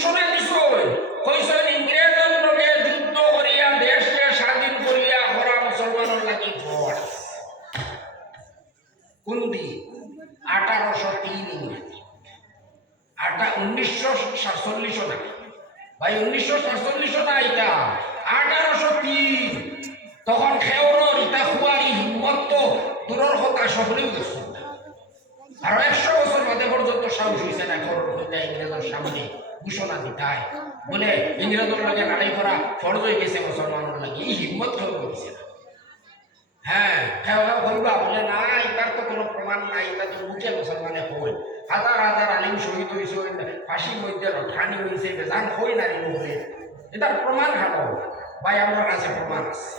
ঘোষণা দিছই কইছেন ইংরেজের লগে যুদ্ধ করিয়া দেশকে স্বাধীন করিয়া করা মুসলমানের লাগি ভোট কোন দিন 1803 ইংরেজি 1947 না ভাই 1947 না এটা 1803 তখন খেওরর ইটা খুয়ারি হিম্মত তো দূরের কথা সকলেও দেখছেন আর 100 বছর বাদে পর্যন্ত সাহস হয়েছে না খেওরর হইতে ইংরেজের সামনে ঘোষণা দিতায় বলে ইংরেজের লগে লড়াই করা ফরজ হয়ে গেছে মুসলমানের লাগে এই হিম্মত কেউ করছে না হ্যাঁ খেওয়া বলবা বলে না এটার তো কোনো প্রমাণ নাই এটা তো মুখে মুসলমানে হই হাজার হাজার আলিম শহীদ হয়েছে ফাঁসির মধ্যে রঠানি হয়েছে বেজান হই নারী মহলে এটার প্রমাণ হাঁটো ভাই আমার কাছে প্রমাণ আছে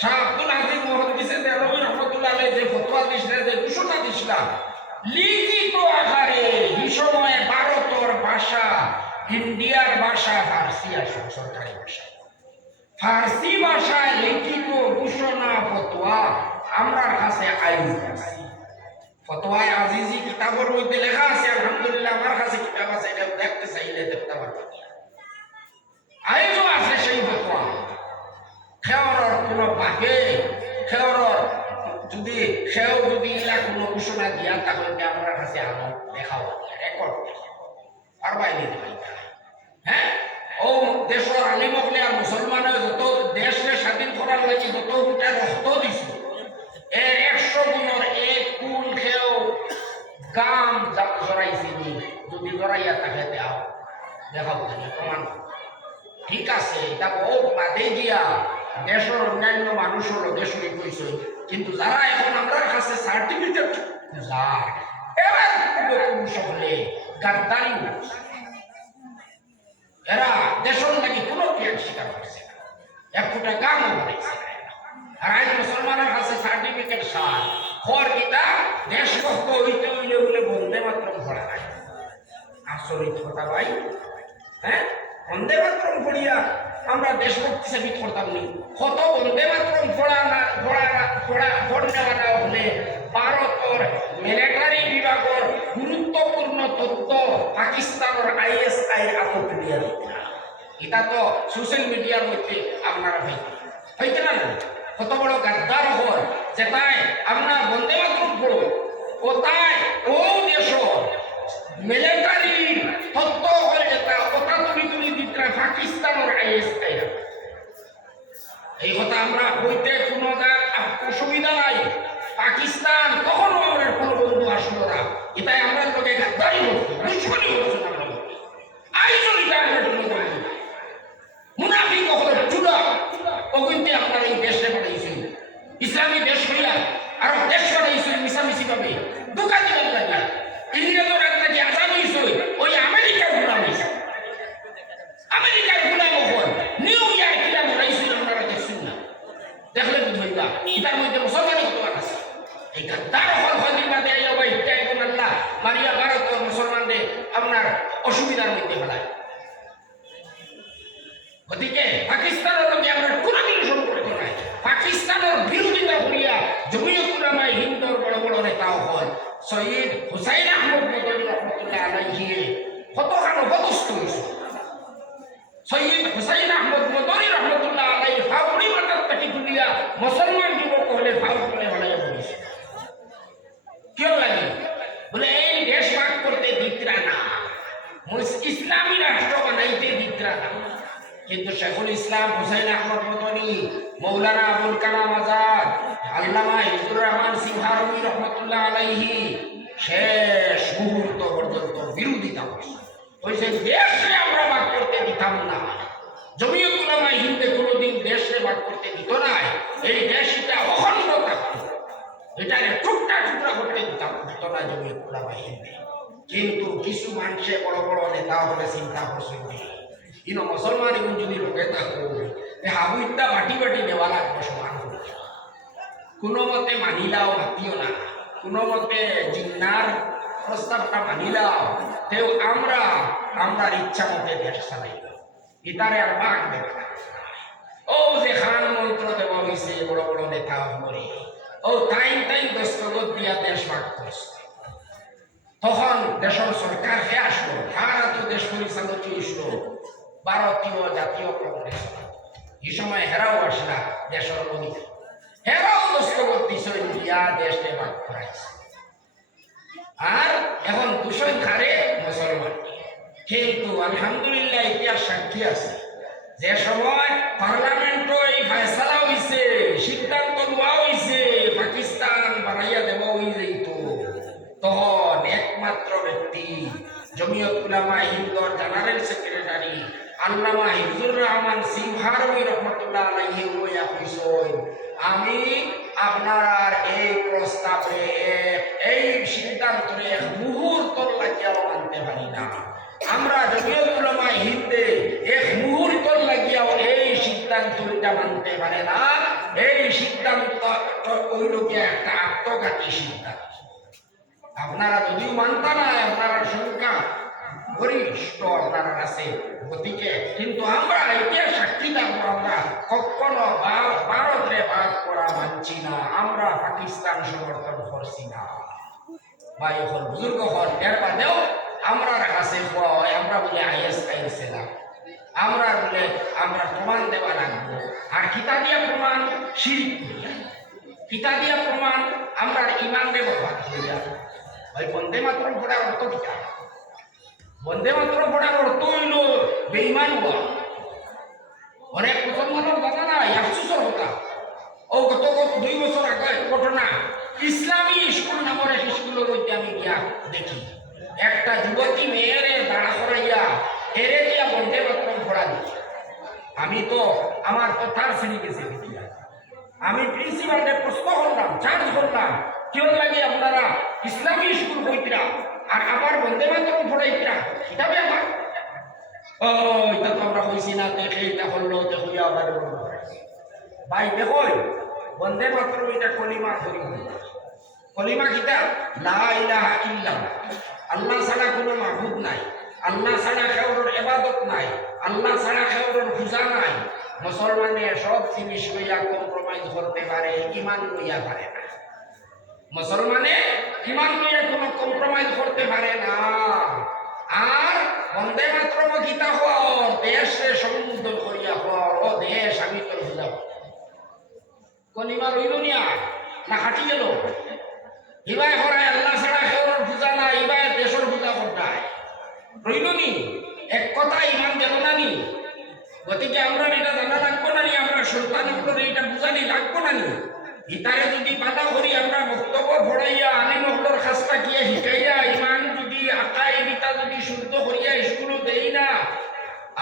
শাহ আব্দুল আজিজ মুহাদ্দিসে দেওবন্দি রহমাতুল্লাহ আলাইহি যে ফতোয়া দিছিলেন যে ঘোষণা দিছিলেন লিখিত আকারে এই সময়ে ভারতের ভাষা ইন্ডিয়ার ভাষা ফার্সি আসে সরকারি ভাষা ফার্সি ভাষায় লিখিত ঘোষণা ফতোয়া আমরা কাছে আইন আছে ফতোয়ায়ে আজিজি কিতাবের মধ্যে লেখা আছে আলহামদুলিল্লাহ আমার কাছে কিতাব আছে এটা দেখতে চাইলে দেখতে পারবেন আইনও আছে সেই ফতোয়া খেওরর কোনো বাপে খেওরর যদি সেও যদি ইলা কোনো ঘোষণা দিয়া তাহলে আমার কাছে আনো দেখাও রেকর্ড আর বাইরে দেখাই হ্যাঁ ও দেশের আলিম হলে আর মুসলমানের যত দেশকে স্বাধীন করার লাগে যত উঠা রক্ত দিছে এর 100 গুণের এক কুল খেও গাম জড়াইছে যদি জড়াইয়া তাকে দেও দেখাও প্রমাণ ঠিক আছে এটা বহুত বাদে গিয়া দেশের অন্যান্য মানুষ হলো দেশে কইছে কিন্তু যারা এখন আমার কাছে সার্টিফিকেট যার এবার সকলে গাদ্দারি এরা দেশের লাগি কোনো ত্যাগ স্বীকার করছে না এক ফুটা গামও বাড়াইছে আর আজ মুসলমানের কাছে সার্টিফিকেট সার খর গীতা দেশভক্ত হইতে হইলে বলে বন্দে মাতরম পড়া নাই আচরিত কথা ভাই হ্যাঁ বন্দে মাতরম পড়িয়া আমরা দেশভক্তি সাবিত করতাম নি কত বন্দে মাতরম পড়া হলে ভারতের মিলিটারি বিভাগের গুরুত্বপূর্ণ তথ্য পাকিস্তানের ISI আপত্তি দিয়া এটা তো সোশ্যাল মিডিয়ার মধ্যে আপনারা হইতে না কত বড় গাদ্দার হয় যে তাই আপনার বন্দে মাতরম পড়ো ও তাই ও দেশ মিলিটারি তথ্য হয়ে যেটা কথা তুমি দিতে পাকিস্তানের ISI এই কথা আমরা হইতে কোনো অসুবিধা নাই পাকিস্তান কখনো আমাদের কোনো বন্ধু আসলো না এটাই আমরা লোকে গাদ্দারি করছি দুশ্মনী করছি আমরা আইজন এটা আমরা মুনাফিক কখনো চুলা ওগুনতে আপনার এই দেশে বানাইছেন ইসলামী দেশ হইয়া আর দেশ বানাইছেন মিশামিশি ভাবে দোকা দিবেন লাগে ইংরেজের একটা যে আজাদ হয়েছে ওই আমেরিকার গুলাম আমেরিকার গুলাম হন নিউ ইয়র্কিয়া বানাইছেন আপনারা দেখছেন না দেখলে বুঝবেন না এটার মধ্যে মুসলমানই কত আছে এই গাদ্দার হল ফাদিমাতে আইয়া ভাই টাইম আল্লাহ মারিয়া ভারত মুসলমানদের আপনার অসুবিধার মধ্যে ফেলায় ওদিকে পাকিস্তানের লগে আমরা কোনোদিন সম্পর্ক নাই পাকিস্তানের বিরোধিতা করিয়া জমিয়ত উলামায়ে হিন্দর বড় বড় নেতাও হল সৈয়দ হুসাইন আহমদ মদনী রহমতুল্লাহ আলাইহি কতখানো পদস্থ হয়েছে সৈয়দ হুসাইন আহমদ মদনী রহমতুল্লাহ আলাইহি ফাউরি মাতার থেকে দুনিয়া মুসলমান যুবক হলে ফাউল করে হলাই বলেছে কেউ লাগে বলে এই দেশ ভাগ করতে দিতরা না ইসলামী রাষ্ট্র বানাইতে দিতরা না কিন্তু শেখুল ইসলাম হুসাইন আহমদ মদনী মৌলানা আবুল কালাম আজাদ আল্লামা হিজুর রহমান সিংহারুমি রহমতুল্লাহ আলাইহি শেষ মুহূর্ত পর্যন্ত বিরোধিতা করছে দেশে আমরা ভাগ করতে দিতাম না জমিয়ত উলামায়ে হিন্দে কোনোদিন দেশে ভাগ করতে দিত না এই দেশটা অখণ্ড থাকতো এটাকে টুকরা টুকরা করতে দিতাম দিত না জমিয়ত উলামায়ে হিন্দে কিন্তু কিছু মানুষে বড় বড় নেতা হলে চিন্তা করছে ইনো মুসলমান এখন যদি লোকে থাকো হাবুইটা বাটি বাটি দেওয়া লাগবে সমান কোনো মতে মানিলাও মাতিও না কোনো মতে জিন্নার প্রস্তাবটা মানিলাও তেও আমরা ইচ্ছা মতে দেশ চালাইব ইতারে আর ভাগ দেবে ও যে খান মন্ত্র দেওয়া হয়েছে বড় বড় নেতা হলে ও টাইম দস্তখত দিয়া দেশ ভাগ করছে তখন দেশের সরকার হে আসলো তারা তো ভারতীয় জাতীয় কংগ্রেস এই সময় হেরাও আসলা দেশের মধ্যে হেরাও দস্তখত দিছে ইন্ডিয়া দেশে ভাগ করাইছে আর এখন দূষণ খারে মুসলমান কিন্তু আলহামদুলিল্লাহ ইতিহাস সাক্ষী আছে যে সময় পার্লামেন্ট এই ফয়সালা হইছে সিদ্ধান্ত নেওয়া হইছে পাকিস্তান বানাইয়া দেওয়া হয়ে যাইত তখন একমাত্র ব্যক্তি জমিয়ত উলামা হিন্দর জেনারেল সেক্রেটারি আল্লামা হিফজুর রহমান সিংহারবি রহমতুল্লাহ আলাইহি ওয়া কইছেন আমি আপনার এই প্রস্তাবে এই সিদ্ধান্তরে মুহূর্তর লাগিয়া মানতে পারি না আমরা জমিয়ত উলামা হিন্দে এক মুহূর্তর লাগিয়াও এই সিদ্ধান্তটা মানতে পারে না এই সিদ্ধান্ত হইল কি একটা আত্মঘাতী সিদ্ধান্ত আপনারা যদিও মানতা না আপনারা সংখ্যা গরিষ্ঠ আপনারা আছে গতিকে কিন্তু আমরা এটা সাক্ষী থাকবো আমরা কখনো ভারতে ভাগ করা মানছি না আমরা পাকিস্তান সমর্থন করছি না বা এখন বুজুর্গ হন এর বাদেও আমরা কাছে আমরা বলে আইএস খাইছিলাম আমরা বলে আমরা প্রমাণ দেওয়া লাগবো আর কিতা দিয়া প্রমাণ শিরিক করিয়া কিতা দিয়া প্রমাণ আমরা ইমান ব্যবহার করিয়া ওই বন্দে মাতরম পড়ার অর্থ কিতা বন্দে মাতরম পড়ার অর্থ হইল বেঈমান হওয়া অনেক মুসলমানের কথা না আফসোসের কথা ও গত 2 বছর আগে ঘটনা ইসলামী স্কুল নামের এক স্কুলের মধ্যে আমি গিয়া দেখি একটা যুবতী মেয়েরে দাঁড়া করাইয়া এরে দিয়া বন্দে মাতরম পড়া দিচ্ছে আমি তো আমার কথার শ্রেণী গেছে আমি প্রিন্সিপালকে প্রশ্ন করলাম চার্জ করলাম কেউ লাগে আপনারা ইসলামী স্কুল হইতরা আর আবার বন্দে মাতরম পড়াইতরা কিতাবে আমার ও এটা তো আমরা হইছি না দেখে এটা হলো দেখুইয়া আবার ভাই দেখো বন্দে মাতরম এটা কলিমা করি কলিমা কিতা লা ইলাহা ইল্লাল্লাহ আল্লাহ ছাড়া কোনো মাবুদ নাই আল্লাহ ছাড়া কারোর ইবাদত নাই আল্লাহ ছাড়া কারোর পূজা নাই মুসলমানে সব জিনিস লইয়া কম্প্রোমাইজ করতে পারে ঈমান লইয়া পারে না মুসলমানে ঈমান লইয়া কোনো কম্প্রোমাইজ করতে পারে না আর বন্দে মাতরম গীতা হওয়ার দেশে সমুদ্র করিয়া হওয়ার ও দেশ আমি তোর পূজা কলিমা রইল নিয়া না হাঁটি গেল ইবাই করায় আল্লাহ ছাড়া কারোর পূজা নাই ইবাই দেশের পূজা করতায় রইল নি এক কথা ইমান গেল না নি গতিকে আমরা এটা জানা লাগবো না নি আমরা সন্তানের উপরে এটা বুঝানি লাগবো না নি ইতারে যদি বাধা করি আমরা বক্তব্য ভরাইয়া আলিম হকর খাস্তা গিয়ে শিখাইয়া ইমান যদি আকাই বিতা যদি শুদ্ধ করিয়া স্কুলও দেই না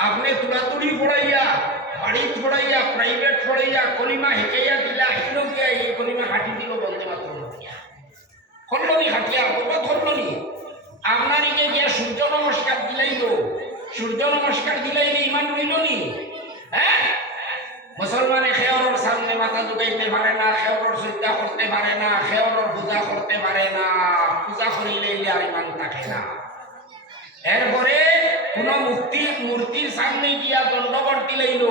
আপনি তুলাতুলি পড়াইয়া বাড়ি পড়াইয়া প্রাইভেট পড়াইয়া কলিমা শিখাইয়া দিলা হিলো গিয়া এই কলিমা হাঁটি দিল বলতে মাত্র হল্লনি হাঁটিয়া বরবাদ হল্লনি আপনারিকে গিয়া সূর্য নমস্কার দিলাইল সূর্য নমস্কার দিলাইলে ইমান রইল নি হ্যাঁ মুসলমানে খেয়রের সামনে মাথা ঝুঁকাইতে পারে না খেয়রের শ্রদ্ধা করতে পারে না খেয়রের পূজা করতে পারে না পূজা করিলে আর ইমান থাকে না এরপরে কোন মূর্তির সামনে গিয়া দণ্ডবত দিলাইল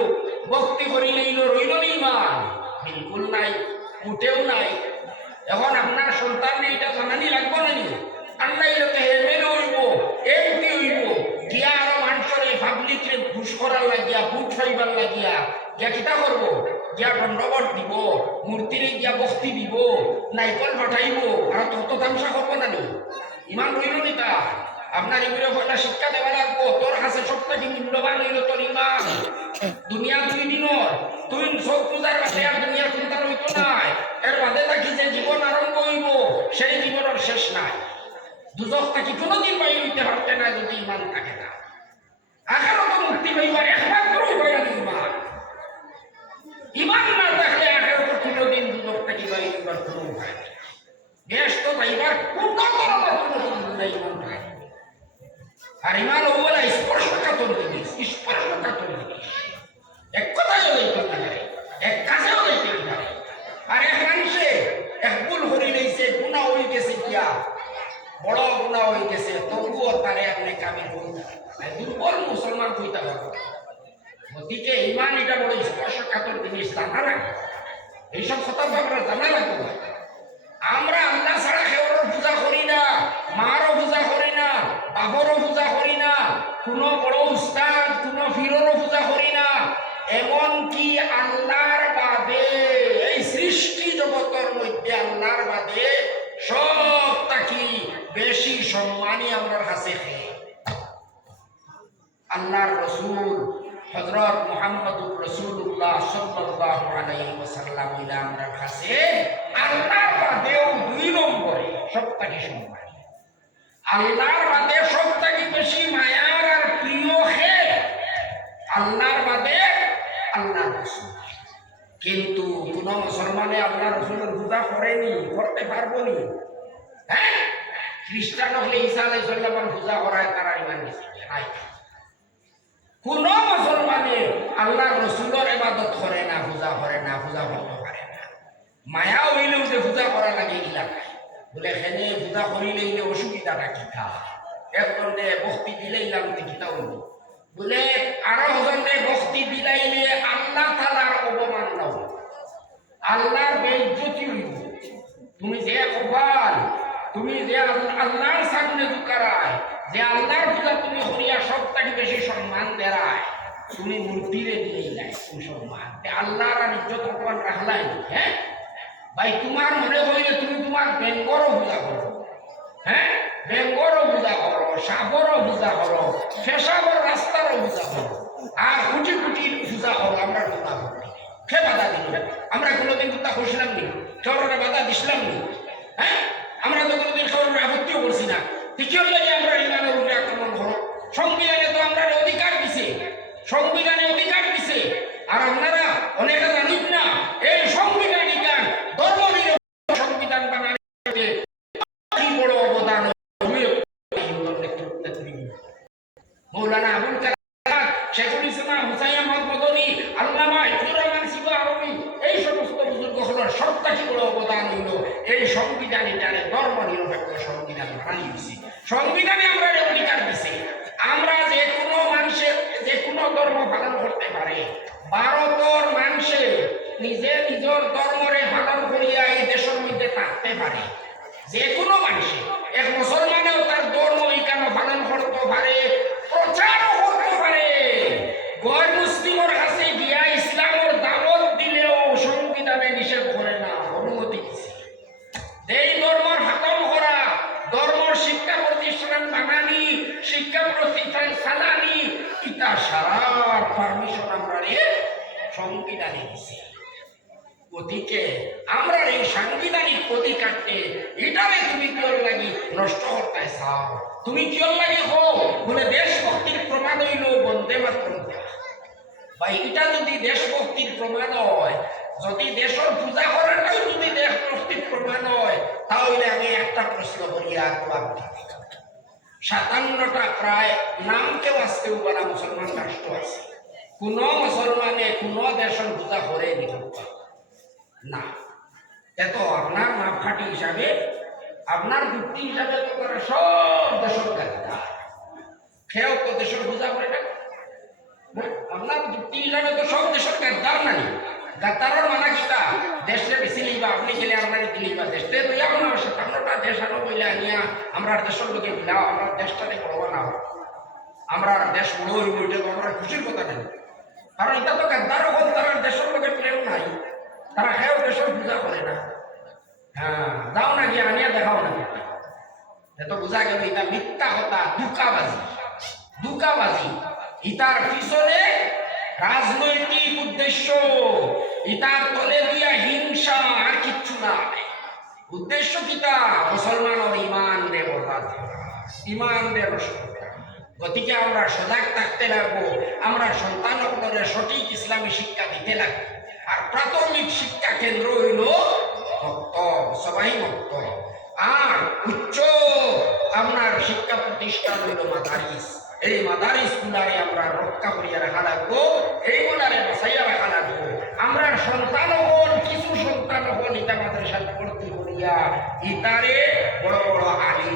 ভক্তি করিলাইল রইল নি ইমান বিলকুল নাই উঠেও নাই এখন আপনার সন্তান এটা জানানি লাগবো না নি আল্লাহ লোকে হেলমেট হইব এমপি হইব গিয়া আরো মানুষের পাবলিকরে ঘুষ করার লাগিয়া ভোট পাইবার লাগিয়া গিয়া কিতা করব গিয়া দণ্ডবত দিব মূর্তিরে গিয়া বস্তি দিব নাইকল পাঠাইব আর তত তামসা করবো না নি ইমান রইল নি তা আপনার এগুলো পয়লা শিক্ষা দেওয়া লাগবো তোর কাছে সবথেকে মূল্যবান হইল তোর ইমান দুনিয়া 2 দিনের তুই সব পূজার কাছে আর দুনিয়ার চিন্তা হইতো নাই এর বাদে থাকি যে জীবন আরম্ভ হইব সেই জীবনের শেষ নাই দুজক থাকি কোনোদিন বাইরে হইতে পারতে না যদি ইমান থাকে না আখেরাত মুক্তি পাইবার একমাত্র উপায় ইমান ইমান না থাকলে আখেরাত কোনোদিন দুজক থাকি বাইরে হইবার কোনো উপায় নেই বেশ তো পাইবার কোনো ইমান থাকে আর ইমান ওগুলা স্পর্শকাতর জিনিস স্পর্শকাতর জিনিস এক কথায় লইতে পারে এক কাজেও লইতে পারে আর এক মানুষে এক ভুল হরি লইছে গুণা হয়ে গেছে কিয়া বড় গুণা হয়ে গেছে তবুও তারে আপনি কামিল হইতে দুর্বল মুসলমান হইতে পারবো গতিকে ইমান এটা বড় স্পর্শকাতর জিনিস জানা রাখবো এইসব কথা আমরা জানা লাগবো আমরা আল্লাহ ছাড়া কেউর পূজা করি না মারও পূজা করি না বাবরও পূজা করি না কোনো বড় উস্তাদ কোনো ফিরোরও পূজা করি না, এমনকি আল্লাহর বাদে এই সৃষ্টি জগতের মধ্যে আল্লাহর বাদে সব থাকি বেশি সম্মানী আমার কাছে আল্লাহর রসুল হযরত মুহাম্মদুর রাসূলুল্লাহ সাল্লাল্লাহু আলাইহি ওয়াসাল্লাম আমার কাছে আল্লাহর বাদেও দুই নম্বরে সবথেকে সম্মানী, আল্লাহর বাদে সবথেকে বেশি মায়ার আর প্রিয় হে আল্লাহর বাদে আল্লাহর রাসূল। কিন্তু কোন মুসলমানে আল্লাহর রাসূলের পূজা করেনি, করতে পারবো নি? হ্যাঁ, খ্রিস্টান হলে ঈসা আলাইহিস সালামের পূজা করায় তারা ইমান দিছে নাই। কোন মুসলমানে আল্লাহর রাসূলের ইবাদত করে না, পূজা করে না, পূজা করতে পারে না। মায়া হইলেও যে পূজা করা লাগে এলাকায় বলে এখানে পূজা করিলে অসুবিধাটা কিতা, একজনে বস্তি দিলাইলাম কিতা হইল বলে আরো হজনে বস্তি দিলাইলে আল্লাহ তাআলার অপমান না হইল, আল্লাহর বেইজ্জতি হইল। তুমি যে কপাল, তুমি যে আল্লাহর সামনে দুকারায়, যে আল্লাহর পূজা তুমি করিয়া সবটাকে বেশি সম্মান দেরায়, তুমি মূর্তিরে দিলেই নাই সম্মান, আল্লাহর আর ইজ্জত অপমান রাখলাই। হ্যাঁ ভাই, তোমার মনে হইলে তুমি তোমার বেঙ্গরও পূজা করো, হ্যাঁ বেঙ্গরও পূজা করো, সাগরও পূজা করো, পেশাবর রাস্তারও পূজা করো, আর কোটি কোটির পূজা করো, আমরা পূজা করি। সে বাধা দিল? আমরা কোনোদিন পূজা করছিলাম নি? কেউরে বাধা দিছিলাম নি? হ্যাঁ, আমরা তো কোনোদিন কেউরে আপত্তিও করছি না। দ্বিতীয় লাগে আমরা ইমানের উপরে আক্রমণ করো। সংবিধানে তো আমরা অধিকার দিছে, সংবিধানে অধিকার দিছে, আর আপনারা অনেকে জানেন না এই সংবিধানিক ধর্ম নিরপেক্ষ সংবিধান বানাতে কি বড় অবদান মৌলানা আবুল কালাম, শেখুল ইসলাম, হুসাইন আহমদ মদনী, আল্লামা ইবনুর রহমান সিবা আরবি, এই সমস্ত বুজুর্গ হলোর সবথেকে বড় অবদান হইল এই সংবিধানটারে ধর্ম নিরপেক্ষ সংবিধান বানাই দিছে। সংবিধানে আমরা অধিকার দিছে আমরা যে কোনো মানুষের যে কোনো ধর্ম পালন করতে পারে। ভারতের মানুষে নিজে নিজের ধর্মরে পালন করিয়া এই দেশের মধ্যে থাকতে পারে, যে কোনো মানুষে। এক মুসলমানেও তার ধর্ম এখানে পালন করতে পারে, প্রচারও করতে পারে। গैर মুসলিমের কাছে গিয়া ইসলামের দাওয়াত দিলেও সংবিধানে নিষেধ করে না, অনুমতি দিছে। এই ধর্মের হাতম করা, ধর্মের শিক্ষা প্রতিষ্ঠান বানানি, শিক্ষা প্রতিষ্ঠান চালানি, ইটা সারার পারমিশন আমরা সংবিধানে দিছে। ওদিকে আমরা এই সাংবিধানিক অধিকারকে এটারে তুমি কিয়র লাগি নষ্ট করতে চাও? তুমি কিয়র লাগি হো বলে দেশভক্তির প্রমাণ হইল বন্দে মাতরম। ভাই, এটা যদি দেশভক্তির প্রমাণ হয়, যদি দেশের পূজা করাটাই যদি দেশভক্তির প্রমাণ হয়, তাহলে আমি একটা প্রশ্ন করি আর 57টা প্রায় নামকেও আজকেও বলা মুসলমান রাষ্ট্র আছে। কোন মুসলমানে কোন দেশের পূজা করে না। এত আপনার মাপকাঠি হিসাবে, আপনার যুক্তি হিসাবে তো তারা সব দেশের গাদ্দার। খেয়েও তো দেশের পূজা করে না। আপনার যুক্তি হিসাবে তো সব দেশের গাদ্দার নানি। গাদ্দারের মানা কিটা? দেশে বেশি লিবা, আপনি গেলে আপনার দিলিবা, দেশে লইয়া কোনো 57টা দেশ আনো বইলে আনিয়া আমরা দেশের লোকে বিলাও, আমরা দেশটাতে করবো না। আমরা দেশ বড় হইব, এটা তো আমরা খুশির কথা নেই। কারণ এটা তো গাদ্দারও হল, তারা দেশের লোকের প্রেম নাই, তারা খেয়েও দেশের পূজা করে না। হ্যাঁ, যাও না গিয়ে আনিয়া দেখাও না। এত বোঝা গেল এটা মিথ্যা কথা, দুকাবাজি। দুকাবাজি ইতার পিছনে রাজনৈতিক উদ্দেশ্য, ইতার তলে দিয়া হিংসা, আর কিচ্ছু না। উদ্দেশ্য কিতা? মুসলমানের ইমান রে বরবাদ করা, ইমান রে নষ্ট করা। গতিকে আমরা সজাগ থাকতে লাগবো, আমরা সন্তানগুলোরে সঠিক ইসলামী শিক্ষা দিতে লাগবো। আর প্রাথমিক শিক্ষা কেন্দ্র হইল মক্তব, সবাই মক্তব। আর উচ্চ আপনার শিক্ষা প্রতিষ্ঠান হইল মাদারিস। এই মাদারিস গুলারে আমরা রক্ষা করিয়া রাখা লাগবো, এইগুলারে বাঁচাইয়া রাখা লাগবো। আমরা সন্তান হন, কিছু সন্তান হন ইটা মাদ্রাসায় ভর্তি করিয়া ইতারে বড় বড় আলিম